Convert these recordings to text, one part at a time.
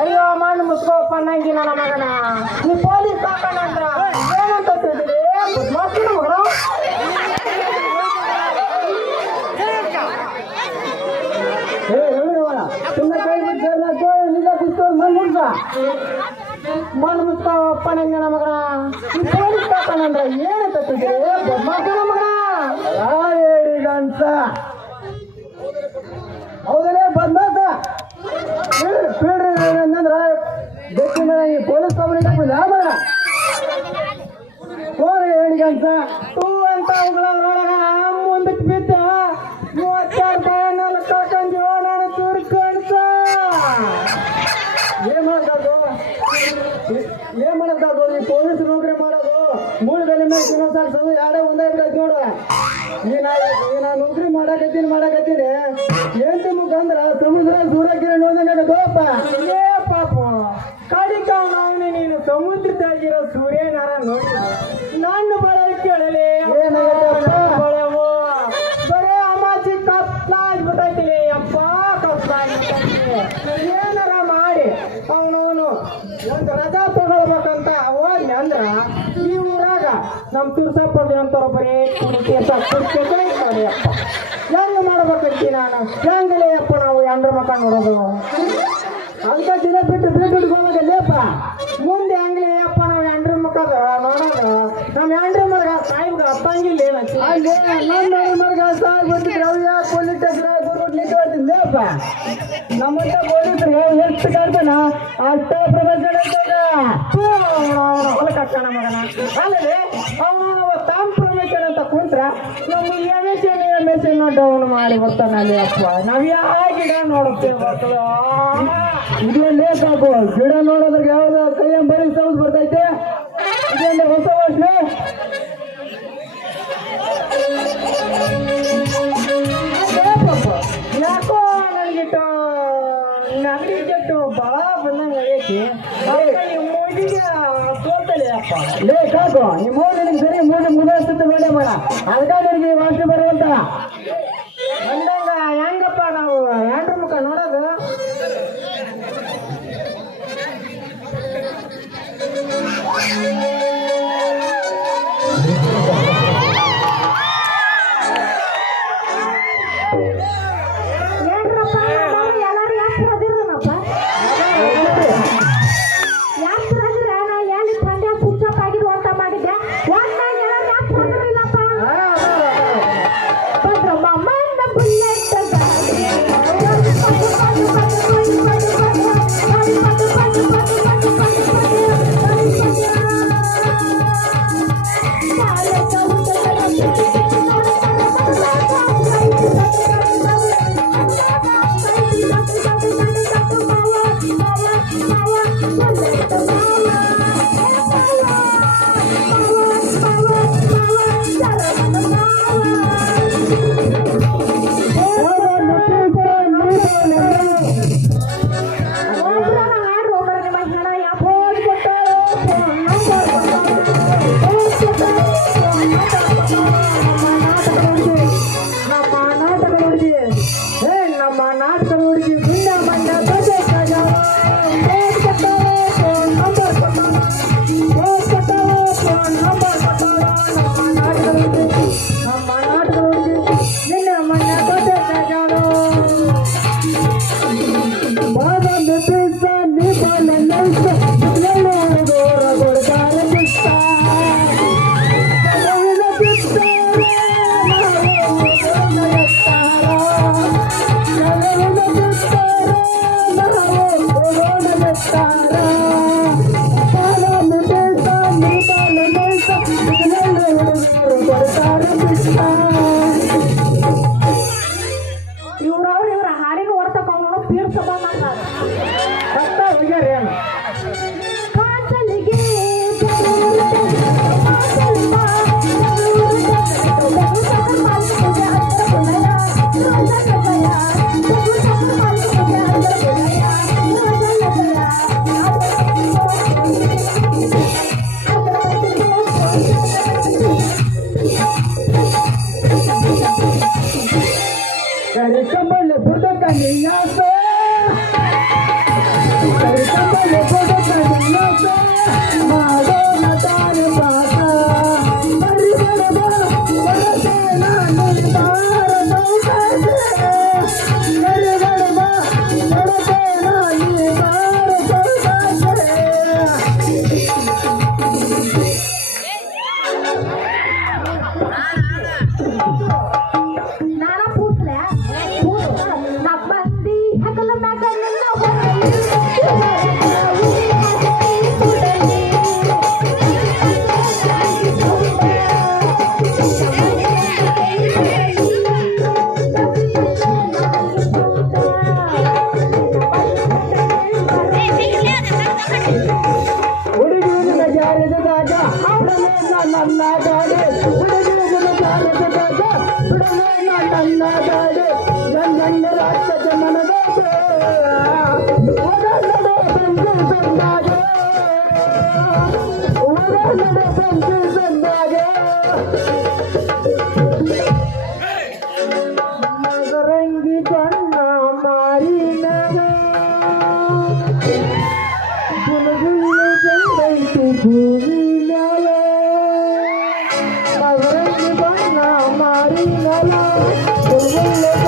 ಅಯ್ಯೋ ಮಣ್ಣು ಮುಸ್ಕೋಪ್ಪ ನಂಗಿ ನನ್ನ ಮಗನ ನೀ ಪೊಲೀಸ್ ಸಾಕಣ ಅಂದ್ರ ಏನಂತ ತಿಳ್ದಿರಿ ಬದ್ಮಾಸ್ತಿನ ಮಗನ ಏ ಹೇಳಿದವನ ಸುಮ್ಮನೆ ಕೈ ಬಿಡ್ತಾರೆ ಅಂತ ಹೇಳಿ ಇಲ್ಲ ಕುತ್ಕೊಂಡು ಬಂದ್ಬಿಡ್ಸ ಮಣ್ಣು ಮುಸ್ಕೋಪ್ಪ ನಂಗಿ ನನ್ನ ಮಗನ ನೀ ಪೊಲೀಸ್ ಸಾಕಣ ಅಂದ್ರ ಏನಂತ ತಿಳ್ದಿರಿ ಬದ್ಮಾಸ್ತಿನ ಮಗನ ಹೇಳಿ ಅಂತ ಹೌದಲೇ ಬಂದಾತ ಪೀಡ್ರಿ ಏನಂದ್ರ ಗೊತ್ತಿಲ್ಲ ಈ ಪೊಲೀಸ್ ಕಂಪ್ನಿ ಯಾವ ಕೋರಿ ಹೇಳಿಗಂತ ತೂ ಅಂತ. ಉಗಳದ್ರೊಳಗ ಮುಂದಕ್ಕೆ ಬಿದ್ದ. ಮೂವತ್ತಾರು ಬಾಯನ್ನೆಲ್ಲ ಕಳ್ಕೊಂಡ್ಯೋ ನಾನು ತುರ್ಕಣ್ಸ ಏನ್ ಮಾಡ್ಬೇಕು ಏನ್ ಮಾಡಕ್ಕಾಗೋ ಈ ಪೊಲೀಸ್ ನೌಕರಿ ಮಾಡೋದು? ಮೂರು ಬೆಲೆ ಮೇಲೆ ಜೀವನ ಸಾಗಿಸೋದು ಎರಡೇ ಒಂದೇ ಬಿಡೈತಿ ನೋಡು. ಈ ಮುಖ ಮಾಡಕತ್ತೀನಿ. ಮಾಡಕತ್ತೀನಿ ದೂರ ಮುಖಂದ್ರ ಸಮುದ್ರ ಸೂರ್ಯಕಿರಣ ನೋದಂಗಾಗತ್ತೋಪ್ಪ ಏ ಪಾಪ. ಕಡಿತ ಅವನು ನೀನು. ಸಮುದ್ರದಾಗಿರೋ ಸೂರ್ಯನಾರ ನೋಡಿ. ನನ್ನ ಬಳಲ್ ಕೇಳಲಿ? ಬಳೆವು. ಬರೇ ಅಮಾಸಿ ಕತ್ಲಾಗ್ಬಿಟ್ಟೈತಿಲಿ ಅಪ್ಪ ಕತ್ಲಾಗ್ಬಿಟ್ಟೈತಿ ಏನಾರ ಮಾಡಿ. ಅವನವನು ಒಂದು ರಜಾ ತಗೊಳ್ಬೇಕಂತ ಹೋದ್ನಿ ಅಂದ್ರ ಈ ಊರಾಗ ನಮ್ಮ ತುರ್ಸಪ್ಪ ಅಂತವ್ರ ಬರೀ ಕುಡಿಕೆ ಕುಡಿಕೆ ಯಾರು ಹೆಂಗ ಮಾಡ್ಬೇಕಂತಿ ನಾನು? ಹೆಂಗಲೇ ಅಪ್ಪ ನಾವು? ಎಂಡ್ರ ಮಕ್ಕ ನೋಡೋದು? ಅಂತ ದಿನ ಬಿಟ್ಟು ಬಿಟ್ಟು ಹೋಗಬೇಕಲ್ಲಪ್ಪ ಮುಂದೆ ಹೆಂಗ್ಲೇ ಅಪ್ಪ ನಾವು ಎಂಡ್ರ ಮಕ್ಕದ ನೋಡೋದು? ನಮ್ಮ ಎಂಡ್ರ ಮರ್ಗ? ಸಾಯಿಬ್ಗ ಅಪ್ಪಂಗಿಲ್ಲ ಅಲ್ಲಿ ನನ್ನ ಮರ್ಗ ಅವ್ರು ಯಾಕೆ ಪೊಲೀಸ್ ಬರ್ಬಿಟ್ಟು ನಿಂತ್ಕೊಳ್ತಿದ್ದೇಪ್ಪ ನಮ್ಮಂತ ಪೊಲೀಸರಿಗೆ ಎಷ್ಟು ಕಾಡ್ತಾನ ಅಷ್ಟ ಪ್ರಪಂಚ ಹೊಲ ಕಟ್ಟಣ ಮಗನ. ಅಲ್ಲದೆ ಅವನು ತಾಮ್ ಪ್ರಮೋಷನ್ ಅಂತ ಕುಂತ್ರ ನಮ್ಮ ಎಮೆಷನ್ ಡೌನ್ ಮಾಡಿ ಬರ್ತಾನೆ ಅಲ್ಲಿ ಅಪ್ಪ. ನಾವ್ ಯಾವ ಗಿಡ ನೋಡುತ್ತೇವೆ ಇದೊಂದೇ ಸಾಕು. ಗಿಡ ನೋಡೋದ್ರಾಗ ಯಾವ್ದ ಕೈಯ ಬರಿ ಸೌಂಡ್ ಬರ್ತೈತೆ. ಇದೊಂದು ಹೊಸ ವರ್ಷ. ಯಾಕೋ ಲೇ ಸಾಕು. ನಿಮ್ಮ ಮೋದಿ ಮೂಡಿ ಮುಗಿಸ್ತದೆ ಬೇಡ ಮಾಡ ಅದಕ್ಕೆ ನಿನಗೆ ವಾಸನೆ ಬರುವಂತ माना करोड़ की caminando, pero cuando le puedo.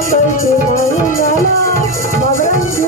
पैकी नाही मला मगरांची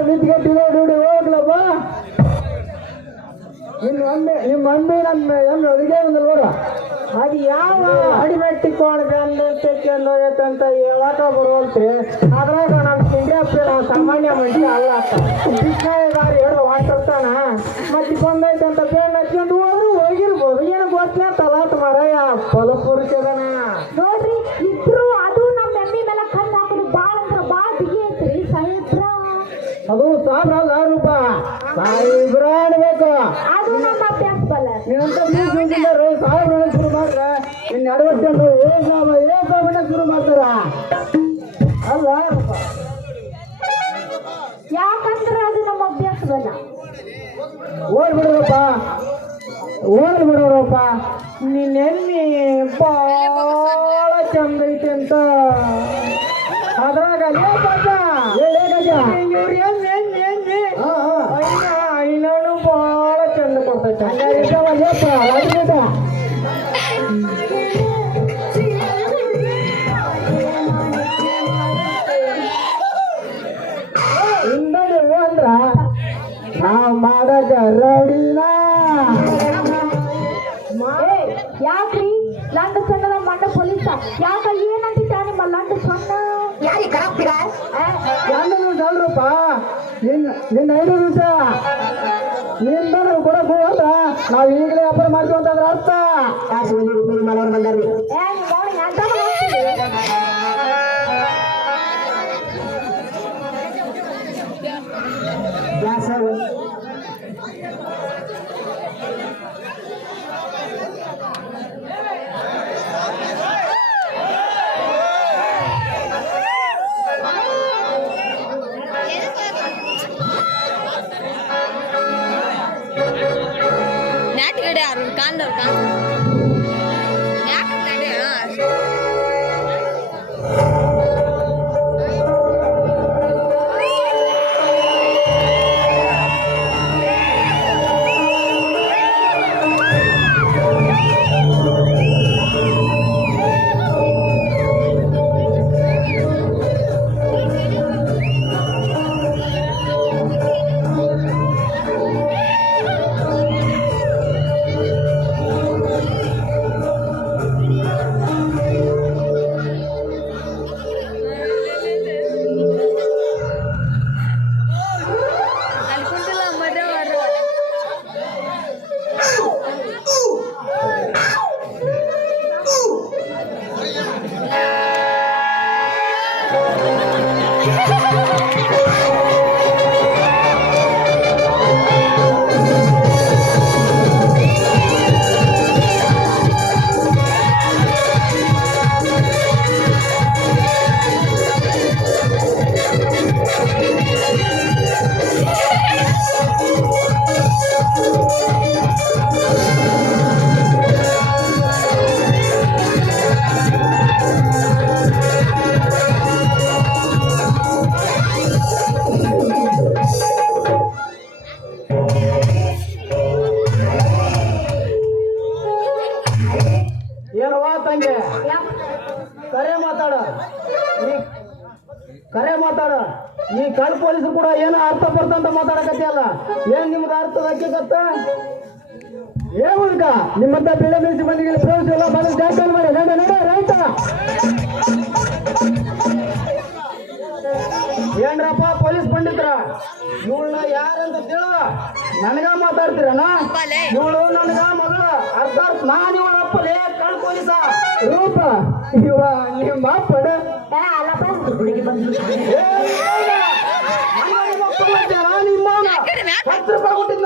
வீಟಿಗೆ ಟಿವಿ ಡ್ಯೂಟಿ ಹೋಗ್ಲಪ್ಪ ನಿಮ್ಮ ಮಮ್ಮಿ ನಿಮ್ಮ ಮಮ್ಮಿ ನಮ್ಮ ಎಮ್ಮೆ ಅದಿಗೆ ಒಂದು ನೋಡು ಅದು ಯಾವ ಅಡಿಮೆಟ್ಟಿಕ್ ಅಂತ ಹೇಳಕ ಬರುವಂತ್ರಿ ಅದ್ರಾಗ ನಮ್ಮ ಇಂಡಿಯಾ ಸಾಮಾನ್ಯ ಮನುಷ್ಯ ಅಲ್ಲ ಬಿಸ್ನಾಯಿದಾರು ಎರಡು ವಾಟ್ಸಪ್ತಾನ ಮತ್ತೆ ಬಂದೈತೆ ಅಂತ ಬೇಡ ನಚ್ಕೊಂಡು ಹೋದ್ರು ಹೋಗಿರ್ಬೋದು ಏನು ಗೊತ್ತಿಲ್ಲ ತಲಾತ್ ಮರಯ್ಯ ಫಲಪುರುಷದನ ಅದು ಸಾವಿರ ಅಲ್ಲ ರೂಪ ಸಾಯಿಬ್ರ ಅನ್ಬೇಕು ಅದು ನಮ್ಮ ಅಭ್ಯಾಸ ನೀನಂತ ಸಾವಿರ ಶುರು ಮಾಡ್ರೆ ಇನ್ನು ಏನ್ ಲಾಭ ಏನ್ ಸಾವಿರ ಶುರು ಮಾಡ್ತಾರ. ಅಲ್ಲ ಯಾಕಂದ್ರ ಅದು ನಮ್ಮ ಅಭ್ಯಾಸ ಓಡ್ ಬಿಡ್ರಪ್ಪ ಓಡ್ ಬಹಳ ಚಂದ ಐತೆ ಅಂತ. ಅದ್ರಾಗ ಪಾಪ, ಹೇಳಿ ಗಜ ಇವ್ರ ಎಮ್ಮಿ ಎಮ್ಮಿ ಎಮ್ಮಿ ಹಾ ಹಾ ಐನ ಐನನು ಭಾಳ ಚಂದ ಕೊಡ್ತೈತೆ ಹಂಗಾರೆ ಇದ್ದಾವ ಲೇಪ ರಾಜಕೀಯ ಹಿಂದಡಿ ಅಂದ್ರ ನಾವ್ ಮಾಡಕ ರೆಡಿನ ಏ, ಯಾಕ್ರಿ ಲಂಡ ಸಣ್ಣದ ಮಂಡ ಪೊಲೀಸ ಯಾಕ ಏನಂತಿದ್ದ ನಿಮ್ಮ ಲಂಡ ಸಣ್ಣ ಯಾರಿ ಕರಾಕ್ತೀರ ಎರಡು ದಿವಸ ಅಲ್ರಪ್ಪ ನಿನ್ನ ನಿನ್ನ ಐದು ದಿವಸ ನಿಂದ ನಾವು ಕೊಡಕ್ ಹೋದ್ರ ನಾವು ಈಗಲೇ ವ್ಯಾಪಾರ ಮಾಡ್ತೀವಿ ಅಂತಂದ್ರ ಅರ್ಥ. ಮಾಡೋರು ಬಂದಾರ್ರಿ? ಏ ನಿಮ್ಮ ನಾಟಿಗಡೆ ಅವ್ರು ಇವಳನ್ನ ಯಾರಂತ ತಿಳ ನನಗ ಮಾತಾಡ್ತೀರನ? ಅಪ್ಪಲೇ. ಇವಳು ನನಗ ಮಗಳು ಅರ್ಥ ನಾನು ಇವಳ ಅಪ್ಪಲೇ ಕಳ್ ಪೊಲೀಸ. ರೂಪ ಇವ ನಿಮ್ಮ ಅಪ್ಪನ ನಿಮ್ಮ. ಹತ್ತು ರೂಪಾಯಿ ಕೊಟ್ಟಿದ್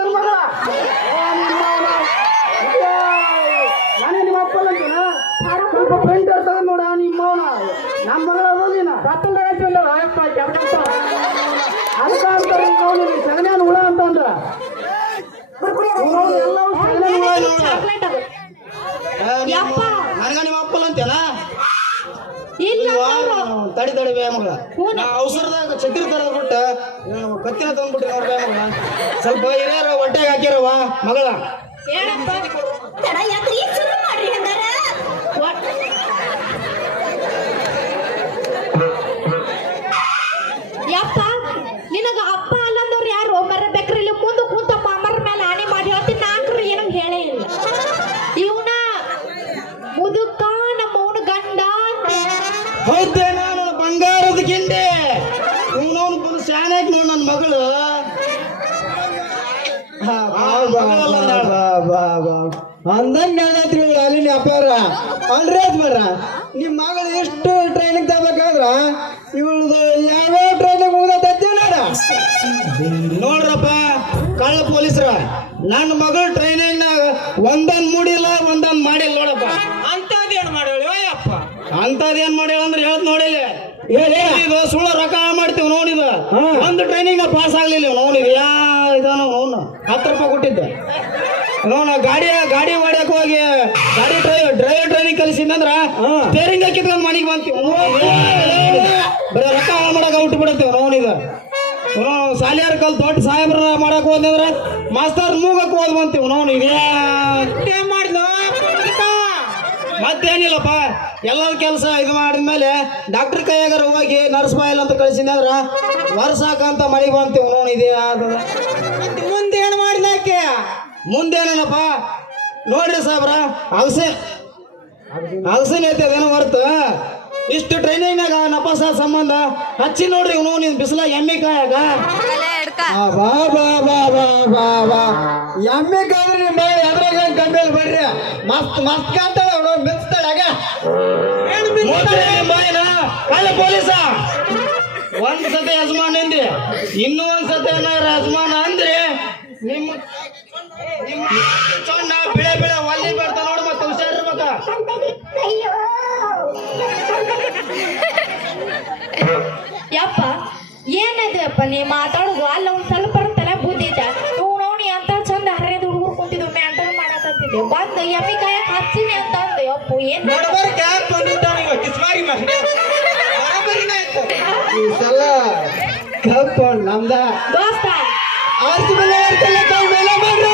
ಮಾಡಿದಾಳೆ ವ್ಯಾಯಾಮಗಳ ಅವಸರದಾಗ ಚಕ್ರಿ ತರ ಬಿಟ್ಟ ಕತ್ತಿನ ತಂದ್ಬಿಟ್ರಿ ಅವ್ರ ವ್ಯಾಯಾಮಗಳ ಸ್ವಲ್ಪ ಏನಾರ ಹೊಟ್ಟೆಗೆ ಹಾಕಿರವ ಮಗಳ. ಯಪ್ಪ ನಿನಗ ಅಪ್ಪ ಯಾರು? ಇಲ್ಲಿ ಮೇಲೆ ಮಾಡಿ ಹೇಳ್ತೀನಿ. ಹೇಳೇ ಇಲ್ಲ. ಇವನ ನಮ್ಮ ಗಂಡ ಹೌದೇನಾ ಗಿಂಡಿ ಇವನವನು ಬಂದು ನೋಡು ನನ್ನ ಮಗಳು. ಅಂದಂಗ ಹೇಳತ್ರಿ ಅಲ್ಲಿ ಅಪಾರ ಅಲ್ರಿ ಮರ ನಿಮ್ಮ ಮಗಳು ಎಷ್ಟು ಟ್ರೈನಿಗೆ ತಗೋಬೇಕಾದ್ರ ಇವಳು ಯಾವ ಟ್ರೈನಿಗೆ ಮುಗ್ದೈತಿ ನೋಡ. ನೋಡ್ರಪ್ಪ, ಕಳ್ಳ ಪೊಲೀಸ್ರ. ನನ್ನ ಮಗಳು ಟ್ರೈನಿಂಗ್ ಒಂದನ್ ಮೂಡಿಲ್ಲ, ಒಂದನ್ ಮಾಡಿಲ್ಲ ನೋಡಪ್ಪ. ಅಂತ ಮಾಡ ಅಂತದೇನ್ ಮಾಡ್ಯಾಳ ಅಂದ್ರೆ ಹೇಳ್ತ ನೋಡಿಲ್ಲ. ಇದು ಸುಳ್ಳ ರೊಕ್ಕ ಮಾಡ್ತೀವಿ ನೋಡಿದ. ಒಂದು ಟ್ರೈನಿಂಗ್ ಪಾಸ್ ಆಗ್ಲಿಲ್ಲ ನೋಡಿದ ಯಾ ಇದಾನ ಅವನು ಹತ್ತು ರೂಪಾಯಿ ಕೊಟ್ಟಿದ್ದೆ. ನೋಡ ಗಾಡಿ ಗಾಡಿ ಹೊಡ್ಯಕ್ ಹೋಗಿ ಗಾಡಿ ಡ್ರೈವರ್ ಡ್ರೈವರ್ ಟ್ರೈನಿಂಗ್ ಕಲಿಸಿದಂದ್ರ ಹಾ. ಸ್ಟೇರಿಂಗ್ ಕಿತ್ಕೊಂಡ್ ಮನೆಗೆ ಬಂತೀವಿ ಬರೀ ರೊಕ್ಕ ಹಾಳು ಮಾಡಕ್ ಔಟ್ ಬಿಡತ್ತೀವಿ ನೋಡಿದ ಸಾಲಿಯಾರ ಕಲ್ ದೊಡ್ಡ ಸಾಹೇಬ್ರ ಮಾಡಕ್ ಹೋದಂದ್ರ ಮಾಸ್ತರ್ ಮೂಗಕ್ ಹೋದ್ ಬಂತೀವಿ ನೋಡ್ ಮಾಡಿದ ಮಾಡಿದ್ಲು ಮತ್ತೇನಿಲ್ಲಪ್ಪ ಎಲ್ಲ ಕೆಲಸ ಇದು ಮಾಡಿದ ಮೇಲೆ ಡಾಕ್ಟರ್ ಕೈಯಾಗಾರ ಹೋಗಿ ನರ್ಸ್ ಬಾಯಲ್ ಅಂತ ಕಳಿಸಿದ್ರ ವರ್ಷಾಕಂತ ಮಳಿ ಬಂತೀವಿ ನೋಡಿ ಇದೇ ಆದ ಮುಂದೆ ಏನ್ ಮಾಡಿದ್ಲಾಕೆ ಮುಂದೇನೇನಪ್ಪ ನೋಡ್ರಿ ಸಾಬ್ರ ಅಗಸೆ ಐತೆ ಅದೇನು ಹೊರ್ತು? ಇಷ್ಟು ಟ್ರೈನಿಂಗ್ನಾಗ ನಪಾಸ ಸಂಬಂಧ ಹಚ್ಚಿ ನೋಡ್ರಿ ಇವನು ನಿನ್ ಬಿಸಿಲ ಎಮ್ಮೆ ಕಾಯಾಗ. ಬಾ ಬಾ ಬಾ ಬಾ ಬಾ ಬಾ. ಎಮ್ಮೆ ಕಾದ್ರೆ ನಿಮ್ಮ ಎದ್ರಾಗ ಕಂಬೇಲ್ ಬರ್ರಿ ಮಸ್ತ್ ಮಸ್ತ್ ಕಾಂತಾಳ ಬಾಯಿನ ಕಳ್ಳ ಪೊಲೀಸ. ಒಂದ್ ಸತಿ ಯಜಮಾನ ಅಂದ್ರಿ ಇನ್ನೂ ಒಂದ್ ಸತಿ ಯಜಮಾನ ಅಂದ್ರೆ ನಿಮ್ಮ ಸಣ್ಣ ಬಿಳೆ ಬಿಳೆ ಒಲ್ಲಿ ಬರ್ತಾ ನೋಡು ಮತ್ತೆ ಹುಷಾರಿರ್ಬೇಕ ಯಪ್ಪ ಅಪ್ಪ ನೀ ಮಾತಾಡುದು? ಅಲ್ಲ ಒಂದ್ ಸ್ವಲ್ಪ ತಲೆ ಬುದ್ಧಿ ಐತ ನೀವು ನೋಡಿ ಅಂತ ಚಂದ ಹರಿಯದ ಹುಡುಗರು ಕುಂತಿದ್ವು ಮ್ಯಾಂಟಲ್ ಮಾಡಕತ್ತಿದ್ದೆ. ಬಂದು ಅಂತ ಅಂದೆ ಅಪ್ಪು ಏನ್ ಬಡಬರ್ ಕ್ಯಾಪ್ ಬಂದಿದ್ದಾವ ಇವ ಕಿಸ್ವಾಗಿ ಮಾಡಿ ಬರಬರಿನ ಇತ್ತು ಈ ಸಲ ಕಪ್ಪ ನಮ್ದ ದೋಸ್ತ ಆರ್ಸಿ ಮೇಲೆ ಇರ್ತಲ್ಲ ಕೈ ಮೇಲೆ ಮಾಡ್ರು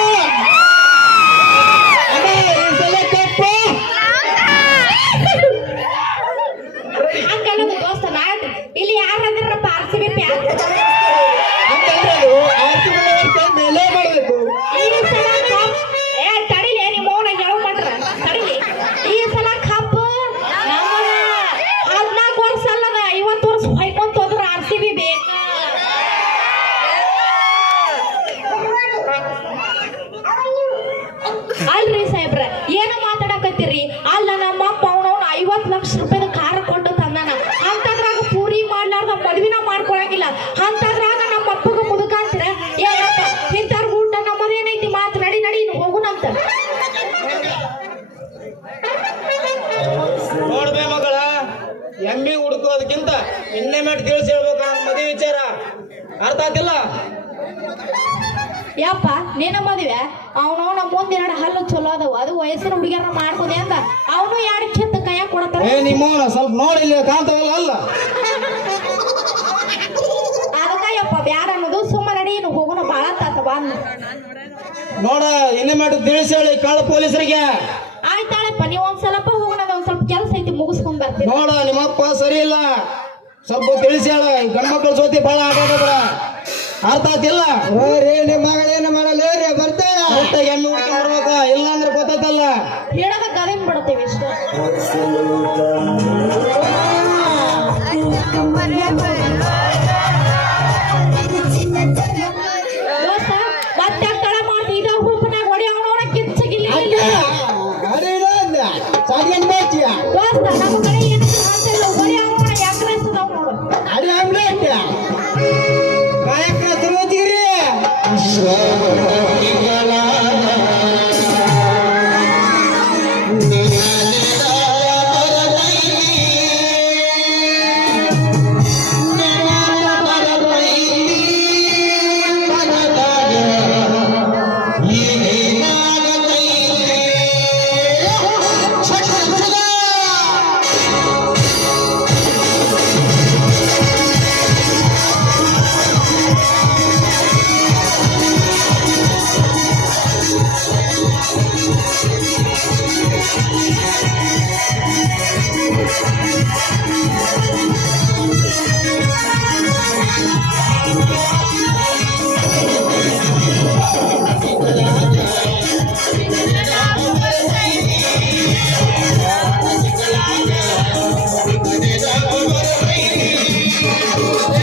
ಅರ್ಥ ಆತಿಲ್ಲ ಯಪ್ಪ ನೀನ ಮದುವೆ? ಮುಂದೆ ಎರಡು ಹಲ್ಲು ಚಲೋ ಅದಾವ. ಅದು ವಯಸ್ಸಿನ ಹುಡುಗಿಯರ ಮಾಡ್ಕೋದೆ ಅಂತ ಅವನು ಎರಡು ಕಿತ್ತ ಕೈಯ ಕೊಡತಾರ ಏ ನಿಮ್ಮ ಸ್ವಲ್ಪ ನೋಡಿ ಇಲ್ಲಿ ಕಾಣ್ತಾವಲ್ಲ ಅಲ್ಲ? ಅದಕ್ಕ ಯಪ್ಪ ಬ್ಯಾಡ ಅನ್ನೋದು ಸುಮ್ಮನೆ ನಡಿ ಇನ್ನು ಹೋಗೋಣ ಬಾಳ ತಾತ ಬಂದ ನೋಡ ಇನ್ನೇ ಮಾಡಿ ತಿಳಿಸಿ ಹೇಳಿ ಕಳ್ಳ ಪೊಲೀಸರಿಗೆ. ಆಯ್ತಾಳಪ್ಪ ನೀವು ಒಂದ್ಸಲಪ್ಪ ಹೋಗೋಣ ಒಂದ್ ಸ್ವಲ್ಪ ಕೆಲಸ ಐತಿ ಮುಗಿಸ್ಕೊಂಡ್ ಬರ್ತೀನಿ. ನೋಡ ನಿಮ್ಮಪ್ಪ ಸರಿ ಇಲ್ಲ. ಸ್ವಲ್ಪ ತಿಳಿಸಿ ಹೇಳ ಗಂಡ ಮಕ್ಕಳ ಜೊತೆ ಬಹಳ ಆಗೋದ್ರ ಅರ್ಥ ಆತಿಲ್ಲ? ಓ ರೇ ನಿಮ್ಮ ಮಗಳೇನು ಮಾಡಲೇ ರೇ ಬರ್ತಾಳ ಹುಡ್ಕೊಂಡ್ ಬರ್ಬೇಕ ಇಲ್ಲ ಅಂದ್ರೆ ಗೊತ್ತಾತಲ್ಲ ಹೇಳದ ಗದನ್ ಬಿಡ್ತೇವೆ ಇಷ್ಟ.